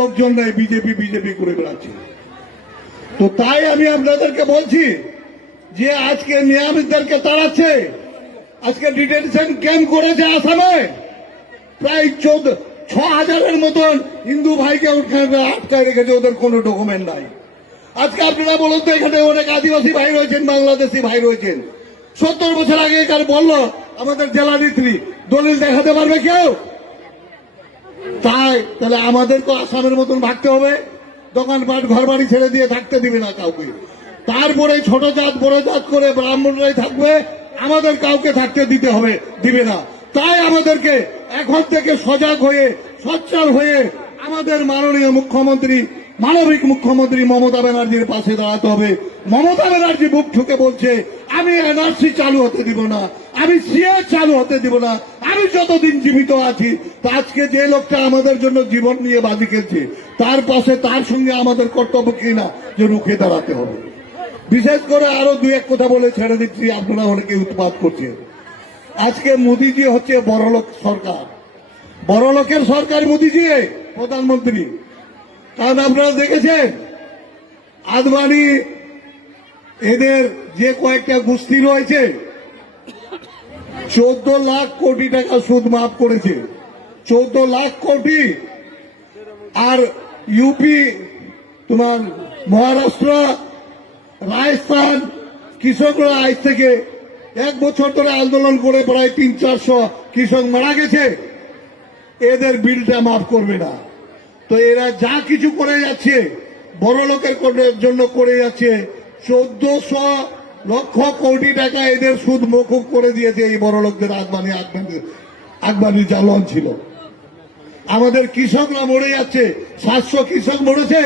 লোকজন নাই, BJP BJP করে বেড়াচ্ছে। তো তাই আমি আপনাদেরকে বলছি যে আজকে নিয়ামিতদেরকে তাড়াচ্ছে। আজকে ডিটেনশন ক্যাম্প করেছে আসামে। প্রায় চোদ্দ, ছ হাজারের মতন হিন্দু ভাইকে আটকায় রেখেছে, ওদের কোনো ডকুমেন্ট নাই। আজকে আপনারা বলুন তো, এখানে অনেক আদিবাসী ভাই রয়েছেন, বাংলাদেশি ভাই রয়েছেন। সত্তর বছর আগে কার বলল, আমাদের জেলা নেত্রী দলিল দেখাতে পারবে কেউ? তাই তাহলে আমাদের তো আসামের মতন ভাগতে হবে। দোকানপাট ঘর বাড়ি ছেড়ে দিয়ে থাকতে দিবে না কাউকে। তারপরে ছোট জাত, বড় জাত করে ব্রাহ্মণরাই থাকবে, আমাদের কাউকে থাকতে দিতে হবে, দিবে না। তাই আমাদেরকে এখন থেকে সজাগ হয়ে, সচ্ছল হয়ে আমাদের মাননীয় মুখ্যমন্ত্রী, মানবিক মুখ্যমন্ত্রী মমতা ব্যানার্জির পাশে দাঁড়াতে হবে। মমতা ব্যানার্জি বুক ঠুকে বলছে, আমি এনআরসি চালু হতে দিব না। আমি সিএ চালু হতে দিব না। আমি যতদিন জীবিত আছি আজকে যে লোকটা আমাদের জন্য জীবন নিয়ে বাজি খেলছে, তার পাশে তার সঙ্গে আমাদের কর্তব্য কি না, যে রুখে দাঁড়াতে হবে। বিশেষ করে আরও দু এক কথা বলে ছেড়ে দিচ্ছি, আপনারা অনেকে উৎপাদ করছে আজকে মোদিজি হচ্ছে বড়লোক সরকার। বড়লোকের সরকার মোদিজি, প্রধানমন্ত্রী। কারণ আপনারা দেখেছেন, আদবানি এদের যে কয়েকটা গোষ্ঠী রয়েছে চোদ্দ লাখ কোটি টাকা সুদ মাফ করেছে। চোদ্দ লাখ কোটি। আর ইউপি তোমার মহারাষ্ট্র, রাজস্থান, কৃষকরা আজ থেকে এক বছর ধরে আন্দোলন করে প্রায় তিন চারশো কৃষক মারা গেছে। এদের বিলটা মাফ করবে না। তো এরা যা কিছু করে যাচ্ছে বড় লোকের জন্য করে যাচ্ছে, চোদ্দশো লক্ষ কোটি টাকা এদের সুদ মকুব করে দিয়েছে এই বড় লোকদের আগবানি আগবানি আগবানি জ্বালন ছিল। আমাদের কৃষকরা মরে যাচ্ছে, সাতশো কৃষক মরেছে,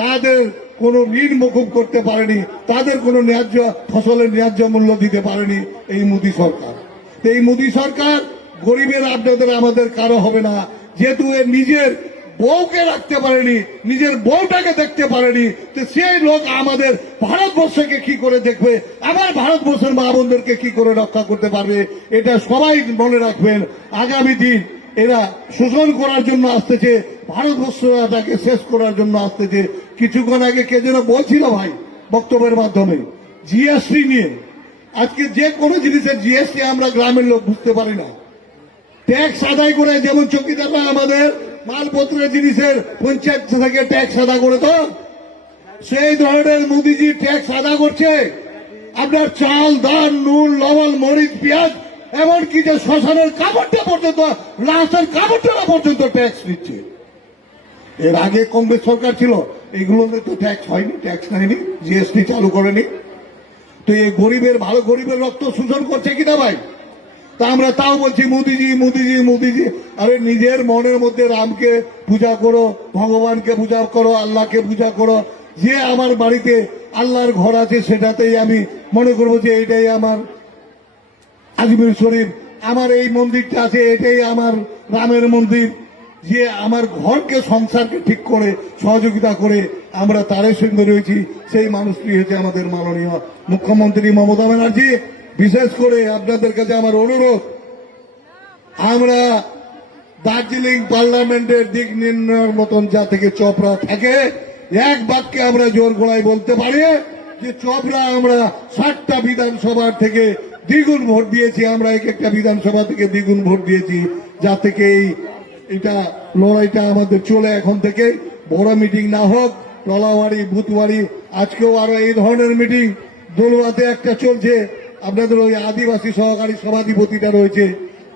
তাদের কোনো ঋণ মকুব করতে পারেনি, তাদের কোনো ন্যায্য ফসলের ন্যায্য মূল্য দিতে পারেনি এই মোদী সরকার। এই মোদী সরকার গরিবের আপনাদের আমাদের কারও হবে না, যেহেতু এর নিজের বউকে রাখতে পারেনি, নিজের বউটাকে দেখতে পারেনি, তো সেই লোক আমাদের ভারতবর্ষকে কি করে দেখবে? আবার ভারতবর্ষের মা বোনদেরকে কি করে রক্ষা করতে পারবে? এটা সবাই মনে রাখবেন। আগামী দিন এরা শোষণ করার জন্য আসতেছে ভারতবর্ষটাকে শেষ করার জন্য আসতেছে। কিছুক্ষণ আগে কে যেন বলছিল ভাই বক্তব্যের মাধ্যমে, জিএসটি নিয়ে। আজকে যে কোনো জিনিসের জিএসটি আমরা গ্রামের লোক বুঝতে পারি না। ট্যাক্স আদায় করে যেমন চৌকিদাররা আমাদের মালপত্রের জিনিসের পঞ্চায়েত থেকে ট্যাক্স আদায় করে তো সেই ধরনের মোদিজি ট্যাক্স আদায় করছে। আপনার চাল, ধান, নুন, লবণ, মরিচ, পেঁয়াজ, এমনকি যে শ্মশানের কাপড়টা পর্যন্ত লাশের কাপড়টা পর্যন্ত ট্যাক্স নিচ্ছে এর আগে কংগ্রেস সরকার ছিল, এগুলোতে তো ট্যাক্স হয়নি, ট্যাক্স নেয়নি, জিএসটি চালু করেনি। তো এই গরিবের, ভালো গরিবের রক্ত শোষণ করছে কিনা ভাই? তা আমরা তাও বলছি, মোদিজি মোদিজি মোদিজি। আরে নিজের মনের মধ্যে রামকে পূজা করো, ভগবানকে পূজা করো, আল্লাহকে পূজা করো। যে আমার বাড়িতে আল্লাহর ঘর আছে, সেটাতেই আমি মনে করব যে এটাই আমার আজমির শরীফ। আমার এই মন্দিরটা আছে, এটাই আমার রামের মন্দির। যে আমার ঘরকে, সংসারকে ঠিক করে, সহযোগিতা করে আমরা তারের সঙ্গে রয়েছি সেই মানুষটি হচ্ছে আমাদের মাননীয় মুখ্যমন্ত্রী মমতা ব্যানার্জি। বিশেষ করে আপনাদের কাছে আমার অনুরোধ, আমরা দার্জিলিং পার্লামেন্টের দিক নির্ণয়ের মতন যা থেকে চপড়া থাকে, এক বাক্যে আমরা জোর গলায় বলতে পারি যে চপড়া আমরা ষাটটা বিধানসভার থেকে দ্বিগুণ ভোট দিয়েছি, আমরা এক একটা বিধানসভা থেকে দ্বিগুণ ভোট দিয়েছি, যা থেকে এই এটা লড়াইটা আমাদের চলে এখন থেকে। বড় মিটিং না হোক টলাবাড়ি বুথবাড়ি আজকেও আরও এই ধরনের মিটিং, দোলুয়াতে একটা চলছে। আপনাদের ওই আদিবাসী সহকারী সভাধিপতিটা রয়েছে,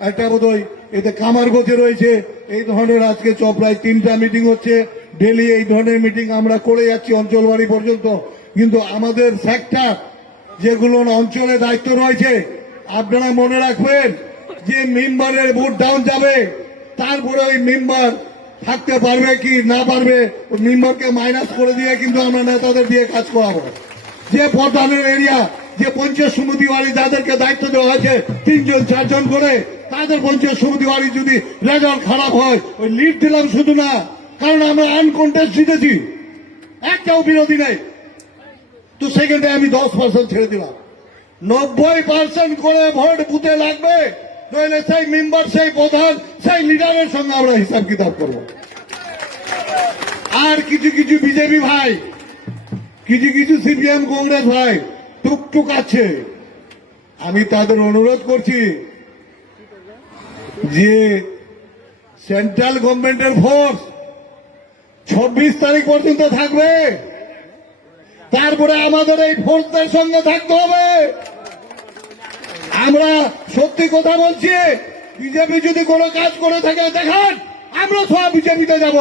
একটা বোধহয় এতে কামারগোতে রয়েছে। এই ধরনের আজকে চপড়ায় তিনটা মিটিং হচ্ছে। ডেলি এই ধরনের মিটিং আমরা করে যাচ্ছি অঞ্চল বাড়ি পর্যন্ত। কিন্তু আমাদের সেক্টর যেগুলো অঞ্চলে দায়িত্ব রয়েছে, আপনারা মনে রাখবেন যে মেম্বারের ভোট ডাউন যাবে। তারপরে ওই মেম্বার থাকতে পারবে কি না পারবে মেম্বারকে মাইনাস করে দিয়ে কিন্তু আমরা নেতাদের দিয়ে কাজ করাবো। যে প্রধানের এরিয়া যে পঞ্চায়েত সমিতি বাড়ি যাদেরকে দায়িত্ব দেওয়া হয়েছে, তিনজন, চারজন করে, তাদের পঞ্চায়েত সমিতি বাড়ি যদি রেজাল্ট খারাপ হয়, ওই লিড দিলাম শুধু না, কারণ আমরা আনকন্টেস্ট জিতেছি। একটাও বিরোধী নেই। তো সেকেন্ডে আমি দশ পার্সেন্ট ছেড়ে দিলাম। নব্বই পার্সেন্ট করে ভোট বুথে লাগবে, নইলে সেই মেম্বার সেই প্রধান, সেই লিডারের সঙ্গে আমরা হিসাব কিতাব করব। কিছু কিছু বিজেপি ভাই, কিছু কিছু সিপিএম কংগ্রেস ভাই টুকটুক আছে। আমি তাদের অনুরোধ করছি যে সেন্ট্রাল গভর্নমেন্টের ফোর্স ছাব্বিশ তারিখ পর্যন্ত থাকবে। তারপরে আমাদের এই ফোর্সদের সঙ্গে থাকতে হবে। আমরা সত্যি কথা বলছি, বিজেপি যদি কোনো কাজ করে থাকে দেখান, আমরা সব বিজেপিতে যাব।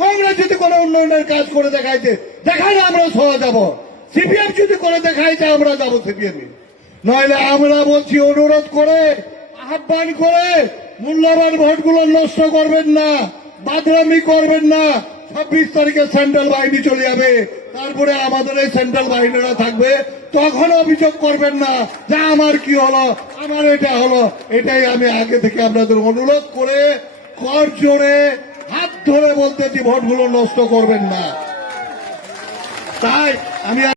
কংগ্রেস যদি কোনো উন্নয়নের কাজ করে দেখাইছে দেখান আমরা সহ যাব। সিপিএম যদি করে দেখাইছে আমরা যাব সিপিএম নইলে আমরা বলছি অনুরোধ করে, আহ্বান করে মূল্যবান ভোটগুলো নষ্ট করবেন না, বাদরামি করবেন না, ছাব্বিশ তারিখে সেন্ট্রাল বাহিনী চলে যাবে, তারপরে আমাদের এই সেন্ট্রাল বাহিনীরা থাকবে। তখন অভিযোগ করবেন না যে আমার কি হলো, আমার এটা হলো। এটাই আমি আগে থেকে আপনাদের অনুরোধ করে কর জোরে হাত ধরে বলতেছি, ভোটগুলো নষ্ট করবেন না। তাই আমি